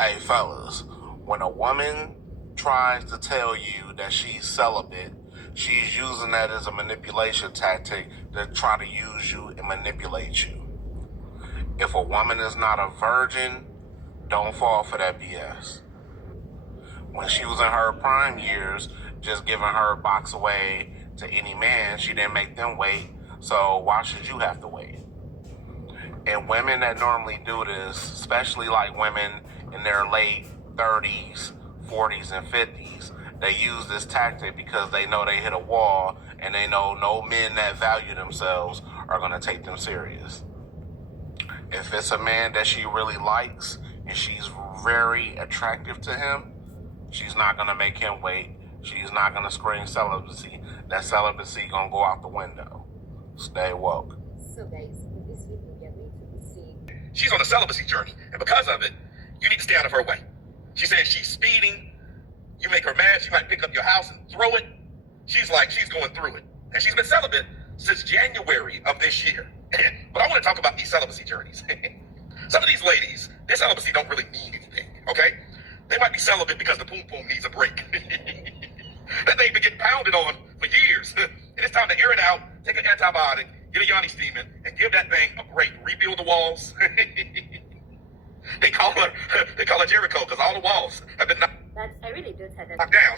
Hey, fellas, when a woman tries to tell you that she's celibate, she's using that as a manipulation tactic to try to use you and manipulate you. If a woman is not a virgin, don't fall for that BS. When she was in her prime years, just giving her box away to any man, she didn't make them wait, so why should you have to wait? And women that normally do this, especially like women in their late 30s, 40s, and 50s, they use this tactic because they know they hit a wall and they know no men that value themselves are going to take them serious. If it's a man that she really likes and she's very attractive to him, she's not going to make him wait. She's not going to scream celibacy. That celibacy going to go out the window. Stay woke. So guys, in this video we are going to be seeing she's on a celibacy journey, and because of it, you need to stay out of her way. She says she's speeding. You make her mad, she might pick up your house and throw it. She's like, she's going through it. And she's been celibate since January of this year. But I want to talk about these celibacy journeys. Some of these ladies, their celibacy don't really mean anything, okay? They might be celibate because the poom poom needs a break. That thing been getting pounded on for years. And it's time to air it out, take an antibiotic, get a Yanni steaming, and give that thing a break. Rebuild the walls. They call her Jericho because all the walls have been knocked I really don't have that. down.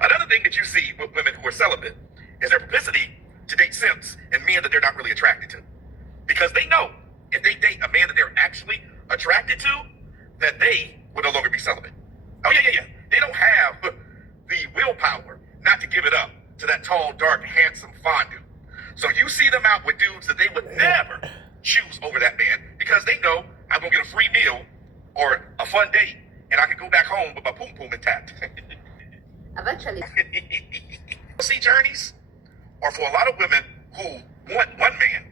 Another thing that you see with women who are celibate is their propensity to date simps and men that they're not really attracted to. Because they know if they date a man that they're actually attracted to, that they will no longer be celibate. Oh, yeah. They don't have the willpower not to give it up to that tall, dark, handsome fondue. So you see them out with dudes that they would never choose over that man because they know I'm going to get a free meal or a fun date and I can go back home with my poom poom intact. I've actually See journeys are for a lot of women who want one man,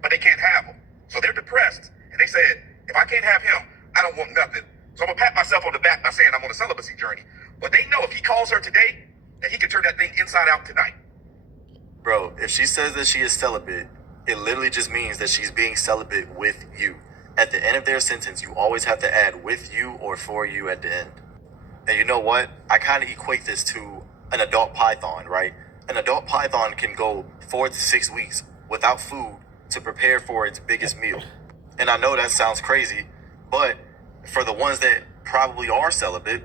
but they can't have him. So they're depressed and they said, if I can't have him, I don't want nothing. So I'm going to pat myself on the back by saying I'm on a celibacy journey. But they know if he calls her today, that he can turn that thing inside out tonight. Bro, if she says that she is celibate, it literally just means that she's being celibate with you. At the end of their sentence, you always have to add with you or for you at the end. And you know what? I kind of equate this to an adult python, right? An adult python can go 4 to 6 weeks without food to prepare for its biggest meal. And I know that sounds crazy, but for the ones that probably are celibate,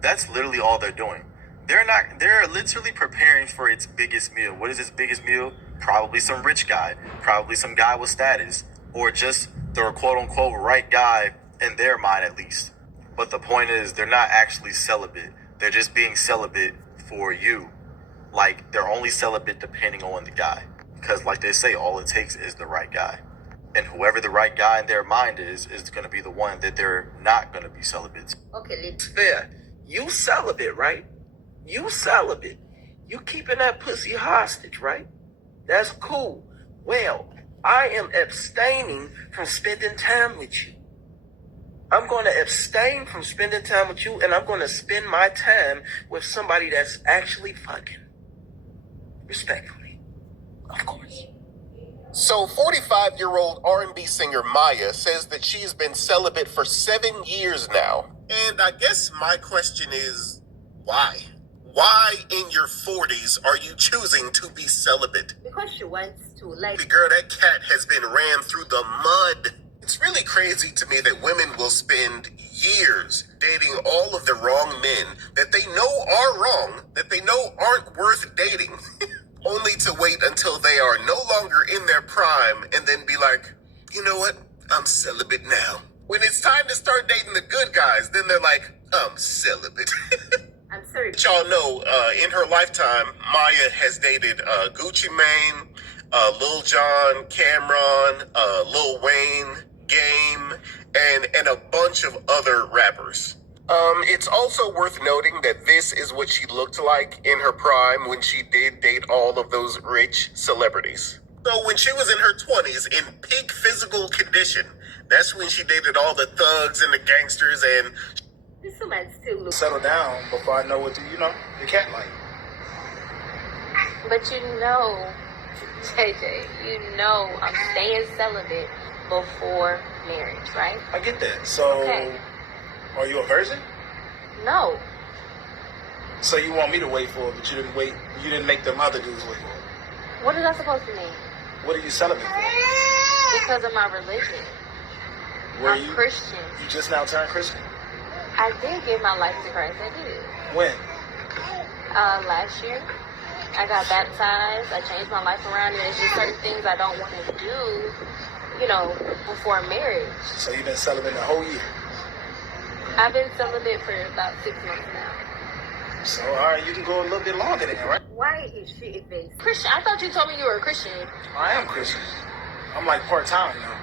that's literally all they're doing. They're literally preparing for its biggest meal. What is its biggest meal? Probably some rich guy, probably some guy with status, or just the quote unquote right guy in their mind at least. But the point is, they're not actually celibate. They're just being celibate for you. Like, they're only celibate depending on the guy. Because like they say, all it takes is the right guy. And whoever the right guy in their mind is going to be the one that they're not going to be celibate. okay, let's Fair. You celibate, right? You celibate. You keeping that pussy hostage, right? That's cool. Well, I am abstaining from spending time with you. I'm going to abstain from spending time with you, and I'm going to spend my time with somebody that's actually fucking. Respectfully. Of course. So 45-year-old R&B singer Maya says that she's been celibate for 7 years now. And I guess my question is, why? Why in your 40s are you choosing to be celibate? because she wants to like The girl, that cat has been ran through the mud. It's really crazy to me that women will spend years dating all of the wrong men that they know are wrong, that they know aren't worth dating, only to wait until they are no longer in their prime and then be like, you know what? I'm celibate now. When it's time to start dating the good guys, then they're like, I'm celibate. I'm sorry. But y'all know, in her lifetime, Maya has dated Gucci Mane, Lil Jon, Cameron, Lil Wayne, Game, and a bunch of other rappers. It's also worth noting that this is what she looked like in her prime when she did date all of those rich celebrities. So when she was in her 20s, in peak physical condition, that's when she dated all the thugs and the gangsters, and This woman still looks. Settle down before I know what the cat like. But you know, JJ, you know I'm staying celibate before marriage, right? I get that. So, Okay. are you a virgin? No. So you want me to wait for it, but you didn't wait. You didn't make them other dudes wait for it. What is that supposed to mean? What are you celibate for? Because of my religion. I'm you Christian. You just now turned Christian? I did give my life to Christ. I did. When? Last year. I got baptized. I changed my life around, and there's just certain things I don't want to do, you know, before marriage. So you've been celibate the whole year? I've been celibate for about 6 months now. So, all right, you can go a little bit longer then, right? Why is she evasive? Christian? I thought you told me you were a Christian. I am Christian. I'm like part-time now.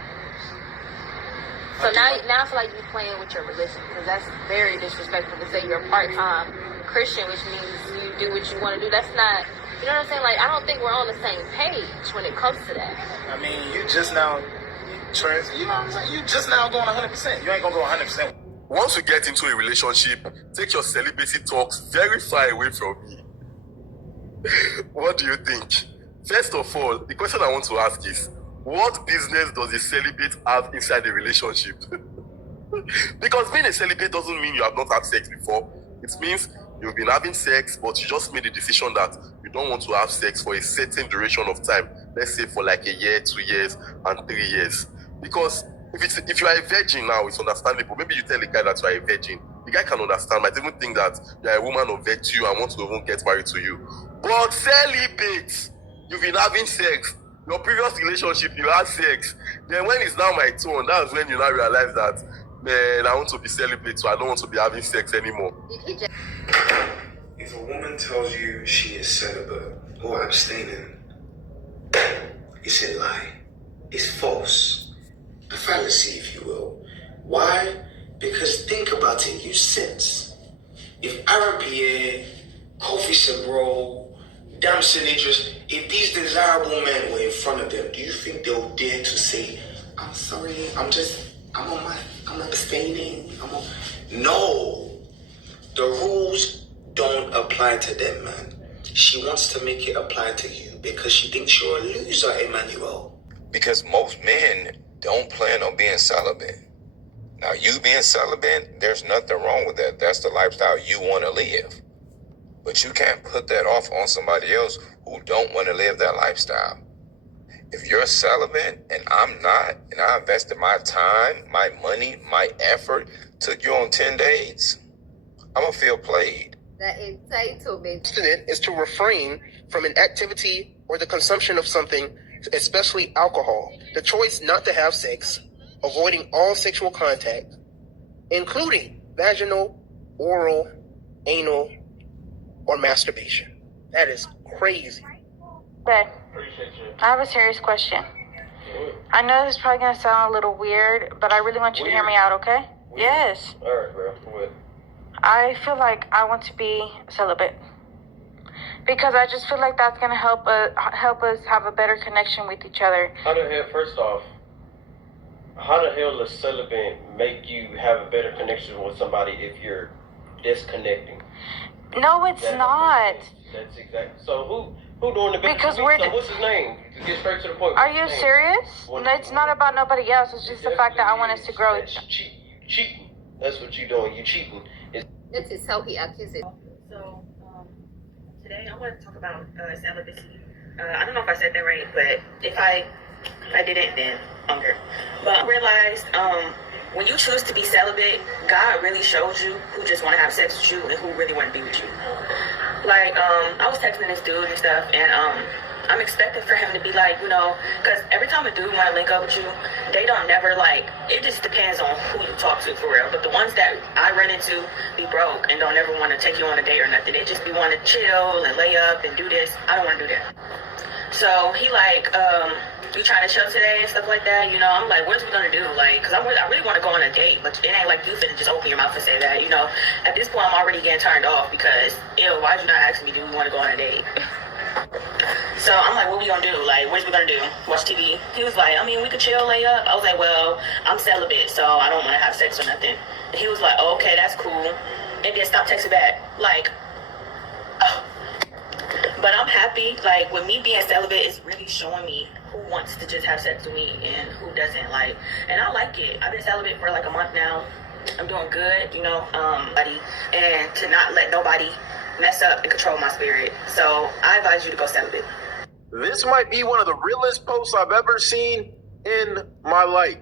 So now I feel like you're playing with your religion, because that's very disrespectful to say you're a part-time Christian, which means you do what you want to do. That's not, you know what I'm saying? Like, I don't think we're on the same page when it comes to that. I mean, you just now, you know what I'm saying? You just now going 100%. You ain't gonna go 100%. Once you get into a relationship, take your celibacy talks very far away from me. What do you think? First of all, the question I want to ask is, what business does a celibate have inside a relationship? Because being a celibate doesn't mean you have not had sex before. It means you've been having sex, but you just made a decision that you don't want to have sex for a certain duration of time. Let's say for like a year, 2 years, and 3 years. Because if you are a virgin now, it's understandable. Maybe you tell a guy that you are a virgin. The guy can understand, might even think that you are a woman of virtue and want to even get married to you. But celibate, you've been having sex. Your previous relationship, you had sex. Then when it's now my turn, that's when you now realize that, man, I want to be celibate, so I don't want to be having sex anymore. If a woman tells you she is celibate or abstaining, it's a lie. It's false. A fallacy, if you will. Why? Because think about it, you sense. If Aaron Pierre, Kofi Sabro, Damson Idris, if these desirable men were in front of them, do you think they'll dare to say, I'm sorry, I'm abstaining, No. The rules don't apply to them, man. She wants to make it apply to you because she thinks you're a loser, Emmanuel. Because most men don't plan on being celibate. Now, you being celibate, there's nothing wrong with that. That's the lifestyle you want to live. But you can't put that off on somebody else who don't want to live that lifestyle. If you're celibate and I'm not, and I invested my time, my money, my effort, took you on 10 dates, I'm going to feel played. That entitlement. Abstinent is to refrain from an activity or the consumption of something, especially alcohol. The choice not to have sex, avoiding all sexual contact, including vaginal, oral, anal, or masturbation. That is crazy. But I have a serious question. I know this is probably going to sound a little weird, but I really want you to hear me out, okay? Yes. All right, bro. What? I feel like I want to be celibate. Because I just feel like that's going to help us have a better connection with each other. How the hell, first off, how the hell does celibate make you have a better connection with somebody if you're disconnecting? No, it's not. That's exactly. So who doing the better? Because so what's his name? To get straight to the point. Are you serious? No, it's not about nobody else. It's just the fact that I want us to grow. Cheating. That's what you're doing. You cheating. This is how he accuses. So, today I want to talk about celibacy. I don't know if I said that right, but if I didn't, then hunger. But I realized when you choose to be celibate, God really shows you who just want to have sex with you and who really want to be with you. Like, I was texting this dude and stuff, and I'm expecting for him to be like, you know, because every time a dude want to link up with you, they don't never like, it just depends on who you talk to for real. But the ones that I run into be broke and don't ever want to take you on a date or nothing. They just be wanting to chill and lay up and do this. I don't want to do that. So he like, you trying to chill today and stuff like that, you know? I'm like, what are we gonna do? Like, because I really want to go on a date, but it ain't like you finna just open your mouth and say that, you know? At this point, I'm already getting turned off because, ew, why'd you not ask me, do we want to go on a date? So I'm like, what we gonna do? Like, what is we gonna do? Watch TV? He was like, I mean, we could chill, lay up. I was like, well, I'm celibate, so I don't want to have sex or nothing. And he was like, oh, okay, that's cool. And then stop texting back. Like, but I'm happy. Like, with me being celibate, it's really showing me who wants to just have sex with me and who doesn't. Like, and I like it. I've been celibate for like a month now. I'm doing good, you know, buddy, and to not let nobody mess up and control my spirit. So I advise you to go celibate. This might be one of the realest posts I've ever seen in my life.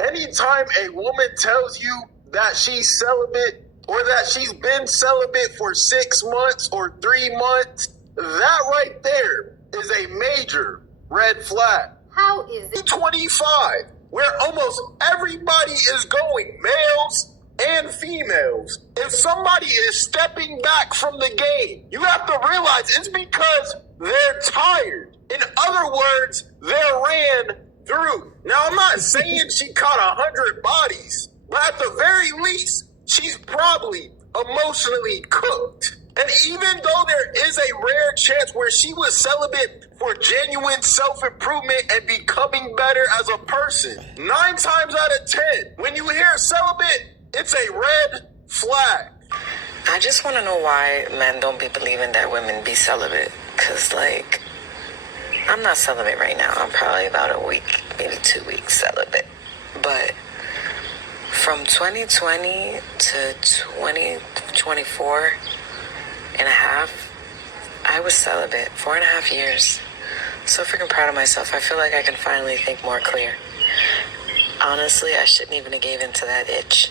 Anytime a woman tells you that she's celibate or that she's been celibate for 6 months or 3 months, that right there is a major red flag. How is it? 25, where almost everybody is going, males and females. If somebody is stepping back from the game, you have to realize it's because they're tired. In other words, they're ran through. Now, I'm not saying she caught 100 bodies, but at the very least, she's probably emotionally cooked. And even though there is a rare chance where she was celibate for genuine self-improvement and becoming better as a person, 9 times out of 10, when you hear celibate, it's a red flag. I just want to know why men don't be believing that women be celibate. Because, like, I'm not celibate right now. I'm probably about a week, maybe 2 weeks celibate. But from 2020 to 2024 and a half, I was celibate 4.5 years. So freaking proud of myself. I feel like I can finally think more clear. Honestly, I shouldn't even have gave into that itch.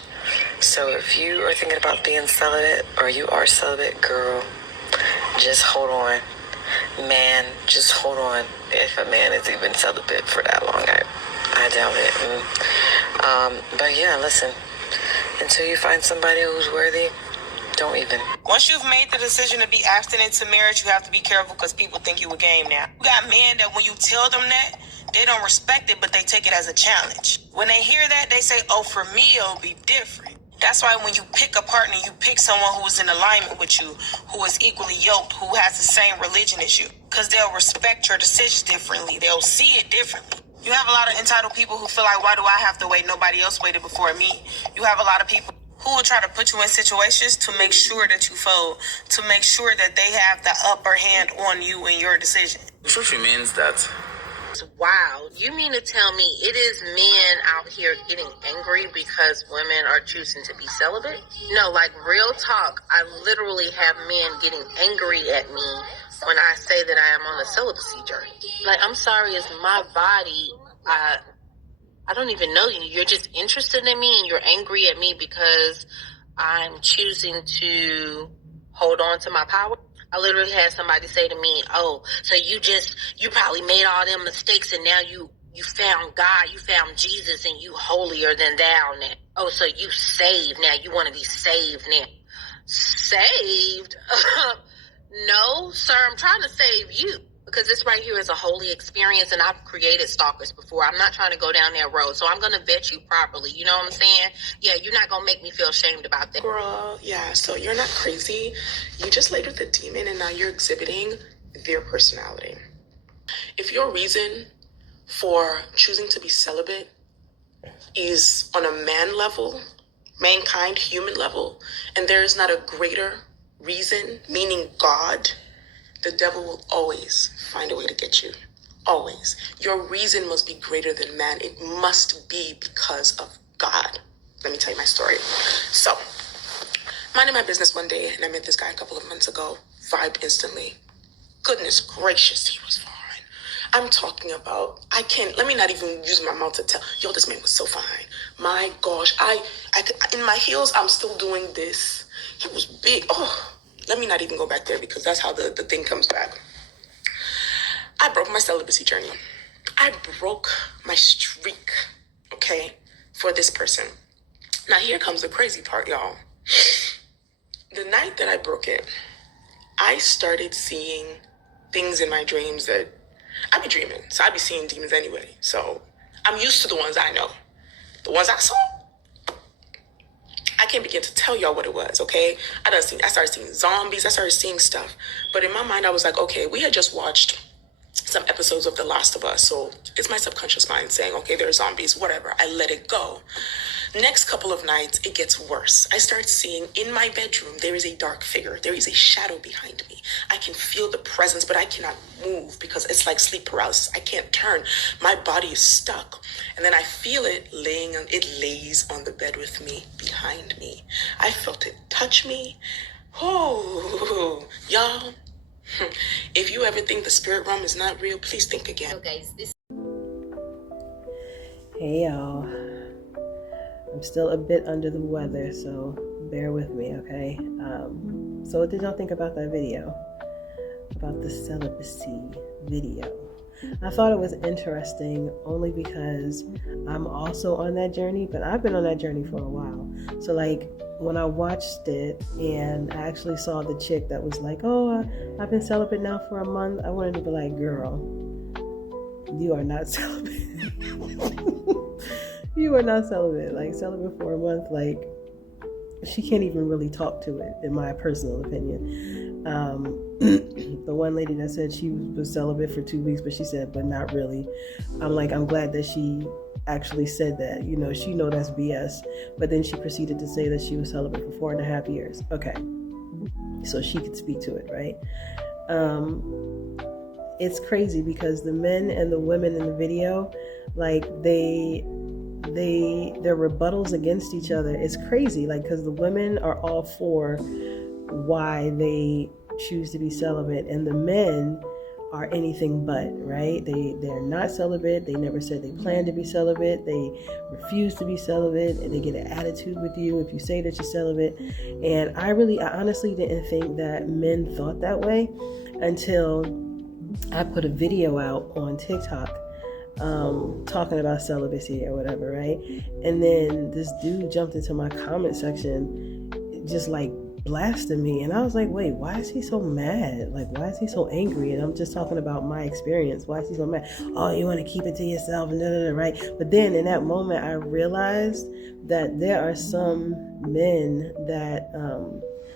So if you are thinking about being celibate, or you are celibate, girl, just hold on. Man, just hold on. If a man is even celibate for that long, I doubt it. But yeah, listen, until you find somebody who's worthy, don't even. Once you've made the decision to be abstinent to marriage, you have to be careful because people think you a game now. You got men that when you tell them that, they don't respect it, but they take it as a challenge. When they hear that, they say, oh, for me, it'll be different. That's why when you pick a partner, you pick someone who is in alignment with you, who is equally yoked, who has the same religion as you. Because they'll respect your decisions differently. They'll see it differently. You have a lot of entitled people who feel like, why do I have to wait? Nobody else waited before me. You have a lot of people who will try to put you in situations to make sure that you fold, to make sure that they have the upper hand on you in your decision. Truth remains that. Wow, you mean to tell me it is men out here getting angry because women are choosing to be celibate? No, like real talk, I literally have men getting angry at me when I say that I am on a celibacy journey. Like, I'm sorry, it's my body. I don't even know you. You're just interested in me and you're angry at me because I'm choosing to hold on to my power. I literally had somebody say to me, oh, so you probably made all them mistakes and now you found God, you found Jesus and you holier than thou now. Oh, so you saved now. You want to be saved now. Saved? No, sir, I'm trying to save you. Because this right here is a holy experience, and I've created stalkers before. I'm not trying to go down that road, so I'm going to vet you properly. You know what I'm saying? Yeah, you're not going to make me feel ashamed about that. Girl, yeah, so you're not crazy. You just laid with a demon, and now you're exhibiting their personality. If your reason for choosing to be celibate is on a man level, mankind, human level, and there is not a greater reason, meaning God, the devil will always find a way to get you. Always. Your reason must be greater than man. It must be because of God. Let me tell you my story. So, minding my business one day, and I met this guy a couple of months ago. Vibe instantly. Goodness gracious, he was fine. I'm talking about, let me not even use my mouth to tell. Yo, this man was so fine. My gosh, in my heels, I'm still doing this. He was big. Oh, let me not even go back there because that's how the thing comes back. I broke my celibacy journey. I broke my streak, okay, for this person. Now here comes the crazy part, y'all. The night that I broke it, I started seeing things in my dreams that I be dreaming. So I be seeing demons anyway. So I'm used to the ones I know. The ones I saw, I can't begin to tell y'all what it was, okay? I started seeing zombies. I started seeing stuff. But in my mind, I was like, okay, we had just watched some episodes of The Last of Us. So it's my subconscious mind saying, okay, there are zombies, whatever. I let it go. Next couple of nights, it gets worse. I start seeing in my bedroom, there is a dark figure. There is a shadow behind me. I can feel the presence, but I cannot move because it's like sleep paralysis. I can't turn. My body is stuck. And then I feel it it lays on the bed with me, behind me. I felt it touch me. Oh, y'all, if you ever think the spirit realm is not real, please think again. Okay, Hey y'all, I'm still a bit under the weather, so bear with me, okay? So what did y'all think about that video? About the celibacy video? I thought it was interesting only because I'm also on that journey, but I've been on that journey for a while. So like when I watched it and I actually saw the chick that was like, oh, I've been celibate now for a month, I wanted to be like, girl, you are not celibate. You are not celibate. Like, celibate for a month, like, she can't even really talk to it, in my personal opinion. The one lady that said she was celibate for 2 weeks, but she said, but not really. I'm like, I'm glad that she actually said that. You know, she know that's BS. But then she proceeded to say that she was celibate for 4.5 years. Okay. So she could speak to it, right? It's crazy because the men and the women in the video, like, their rebuttals against each other is crazy. Like, because the women are all for why they choose to be celibate, and the men are anything but, right? They're not celibate. They never said they plan to be celibate. They refuse to be celibate, and they get an attitude with you if you say that you're celibate. And I honestly didn't think that men thought that way until I put a video out on TikTok talking about celibacy or whatever, right? And then this dude jumped into my comment section just like blasting me, and I was like, wait, why is he so mad? Like, why is he so angry? And I'm just talking about my experience. Why is he so mad? Oh, you want to keep it to yourself and right? But then in that moment I realized that there are some men that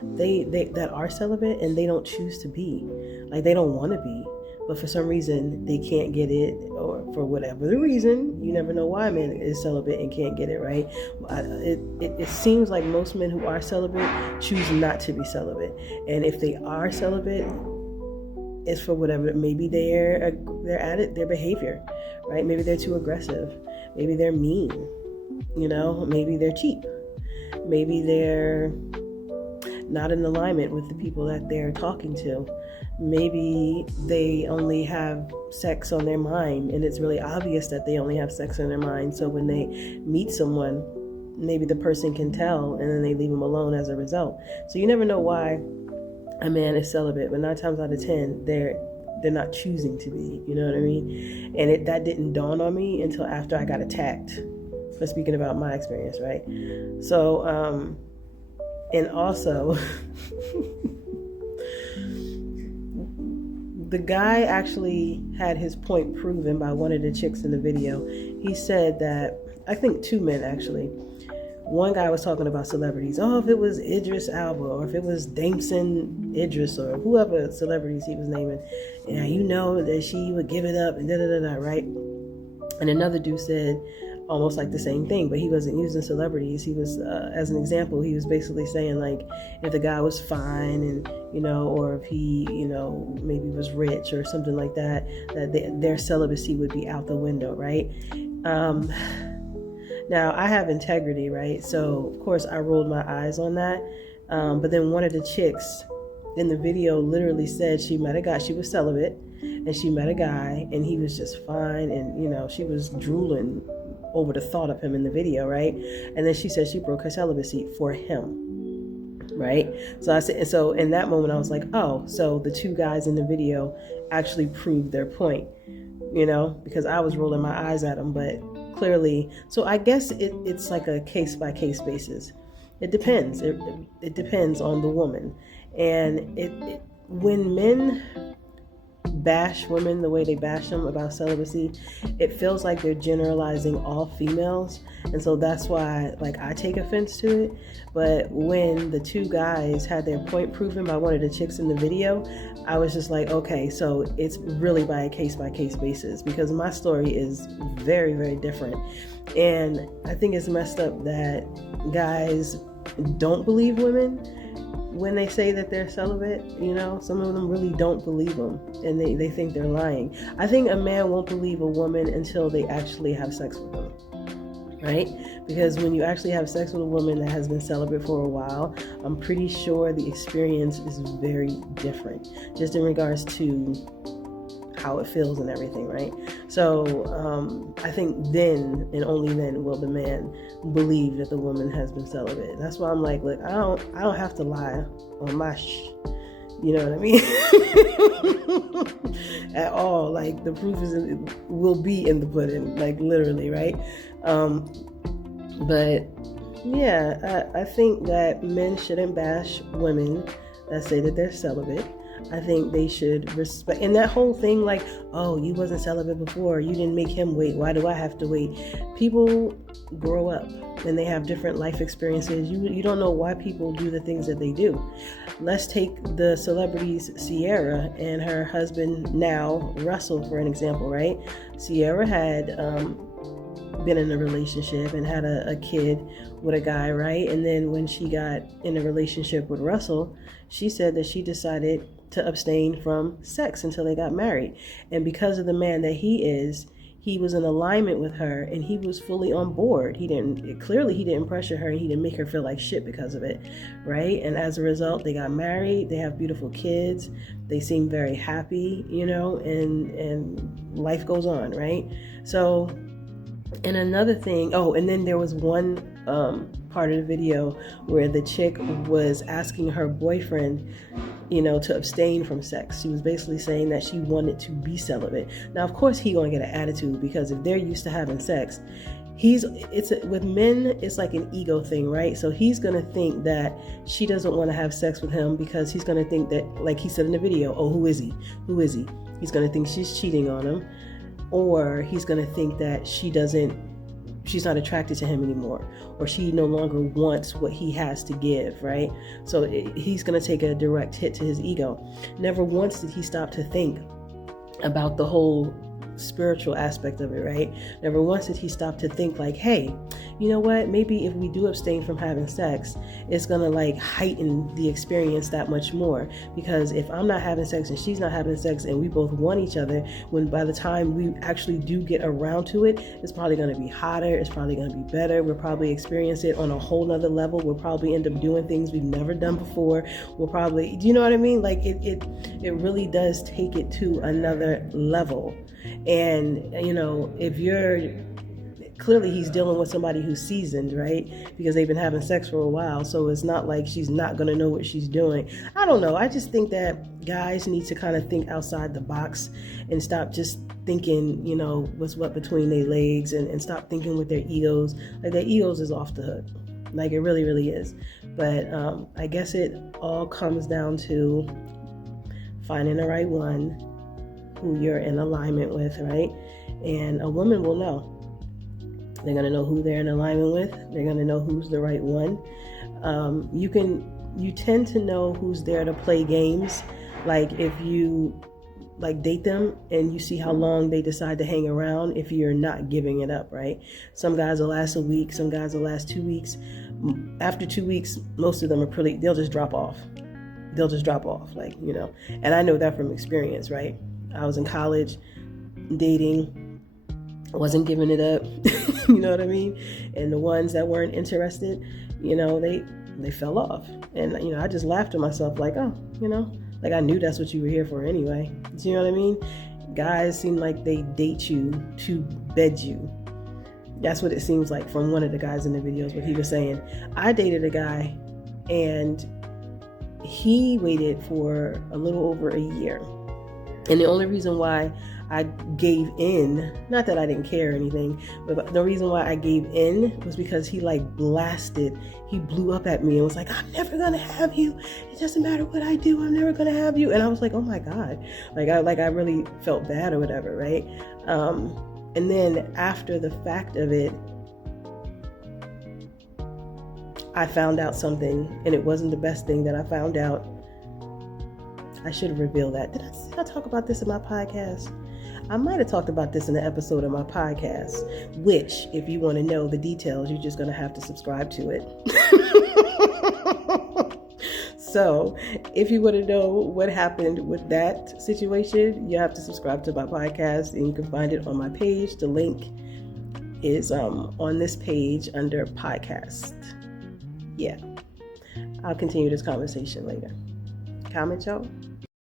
they that are celibate and they don't choose to be, like, they don't want to be, but for some reason they can't get it, or for whatever the reason, you never know why a man is celibate and can't get it, right? It seems like most men who are celibate choose not to be celibate, and if they are celibate, it's for whatever. Maybe they're at it, their behavior, right? Maybe they're too aggressive. Maybe they're mean. You know, maybe they're cheap. Maybe they're not in alignment with the people that they're talking to. Maybe they only have sex on their mind, and it's really obvious that they only have sex on their mind. So when they meet someone, maybe the person can tell, and then they leave them alone as a result. So you never know why a man is celibate, but 9 times out of 10, they're not choosing to be. You know what I mean? And that didn't dawn on me until after I got attacked for speaking about my experience, right? So, and also, the guy actually had his point proven by one of the chicks in the video. He said that, I think 2 men actually. One guy was talking about celebrities. Oh, if it was Idris Elba, or if it was Damson Idris, or whoever celebrities he was naming, yeah, you know that she would give it up and da-da-da-da, right? And another dude said almost like the same thing, but he wasn't using celebrities. He was, as an example, he was basically saying, like, if the guy was fine and, you know, or if he, you know, maybe was rich or something like that, that their celibacy would be out the window, right? Now, I have integrity, right? So, of course, I rolled my eyes on that. But then one of the chicks in the video literally said she met a guy. She was celibate, and she met a guy, and he was just fine. And, you know, she was drooling over the thought of him in the video, right? And then she said she broke her celibacy for him, right? So I said, and so in that moment, I was like, oh, so the 2 guys in the video actually proved their point, you know, because I was rolling my eyes at them, but clearly, so I guess it's like a case-by-case basis. It depends. It depends on the woman. And when men bash women the way they bash them about celibacy, it feels like they're generalizing all females. And so that's why, like, I take offense to it. But when the two guys had their point proven by one of the chicks in the video, I was just like, okay, so it's really by a case-by-case basis, because my story is very, very different. And I think it's messed up that guys don't believe women when they say that they're celibate. You know, some of them really don't believe them, and they think they're lying. I think a man won't believe a woman until they actually have sex with them, right? Because when you actually have sex with a woman that has been celibate for a while, I'm pretty sure the experience is very different, just in regards to how it feels and everything, right? So I think then and only then will the man believe that the woman has been celibate. That's why I'm like, look, I don't have to lie on my you know what I mean? At all. Like, the proof will be in the pudding, like, literally, right? But yeah, I think that men shouldn't bash women that say that they're celibate. I think they should respect, and that whole thing like, oh, you wasn't celibate before, you didn't make him wait, why do I have to wait? People grow up and they have different life experiences. You don't know why people do the things that they do. Let's take the celebrities Ciara and her husband now, Russell, for an example, right? Ciara had been in a relationship and had a kid with a guy, right? And then when she got in a relationship with Russell, she said that she decided to abstain from sex until they got married. And because of the man that he is, he was in alignment with her and he was fully on board. He didn't pressure her, and he didn't make her feel like shit because of it, right? And as a result, they got married, they have beautiful kids, they seem very happy, you know, and life goes on, right? So, and another thing, and then there was one part of the video where the chick was asking her boyfriend, you know, to abstain from sex. She was basically saying that she wanted to be celibate. Now, of course, he gonna get an attitude, because if they're used to having sex, with men, it's like an ego thing, right? So he's gonna think that she doesn't want to have sex with him, because he's gonna think that, like he said in the video, oh, who is he? He's gonna think she's cheating on him, or he's gonna think that she's not attracted to him anymore, or she no longer wants what he has to give, right? So he's going to take a direct hit to his ego. Never once did he stop to think about the whole spiritual aspect of it, right? Never once did he stop to think like, hey, you know what? Maybe if we do abstain from having sex, it's gonna like heighten the experience that much more. Because if I'm not having sex and she's not having sex and we both want each other, when by the time we actually do get around to it, it's probably gonna be hotter, it's probably gonna be better, we'll probably experience it on a whole nother level, we'll probably end up doing things we've never done before, we'll probably, do you know what I mean? Like it really does take it to another level. And, you know, if you're, clearly he's dealing with somebody who's seasoned, right? Because they've been having sex for a while. So it's not like she's not going to know what she's doing. I don't know. I just think that guys need to kind of think outside the box and stop just thinking, you know, what's what between their legs, and stop thinking with their egos. Like, their egos is off the hook. Like, it really, really is. But I guess it all comes down to finding the right one who you're in alignment with, right? And a woman will know. They're going to know who they're in alignment with. They're going to know who's the right one. You tend to know who's there to play games. Like, if you like date them and you see how long they decide to hang around, if you're not giving it up, right? Some guys will last a week, some guys will last 2 weeks. After 2 weeks, most of them they'll just drop off. Like, you know, and I know that from experience, right? I was in college dating, wasn't giving it up, you know what I mean? And the ones that weren't interested, you know, they fell off. And, you know, I just laughed at myself like, oh, you know, like I knew that's what you were here for anyway. Do you know what I mean? Guys seem like they date you to bed you. That's what it seems like from one of the guys in the videos, what he was saying. I dated a guy and he waited for a little over a year. And the only reason why I gave in, not that I didn't care or anything, but the reason why I gave in was because he like he blew up at me and was like, I'm never gonna have you. It doesn't matter what I do, I'm never gonna have you. And I was like, oh my God. I really felt bad or whatever, right? And then after the fact of it, I found out something, and it wasn't the best thing that I found out. I should have revealed that. Did I talk about this in my podcast? I might have talked about this in an episode of my podcast, which, if you want to know the details, you're just going to have to subscribe to it. So, if you want to know what happened with that situation, you have to subscribe to my podcast, and you can find it on my page. The link is on this page under podcast. Yeah. I'll continue this conversation later. Comment, y'all.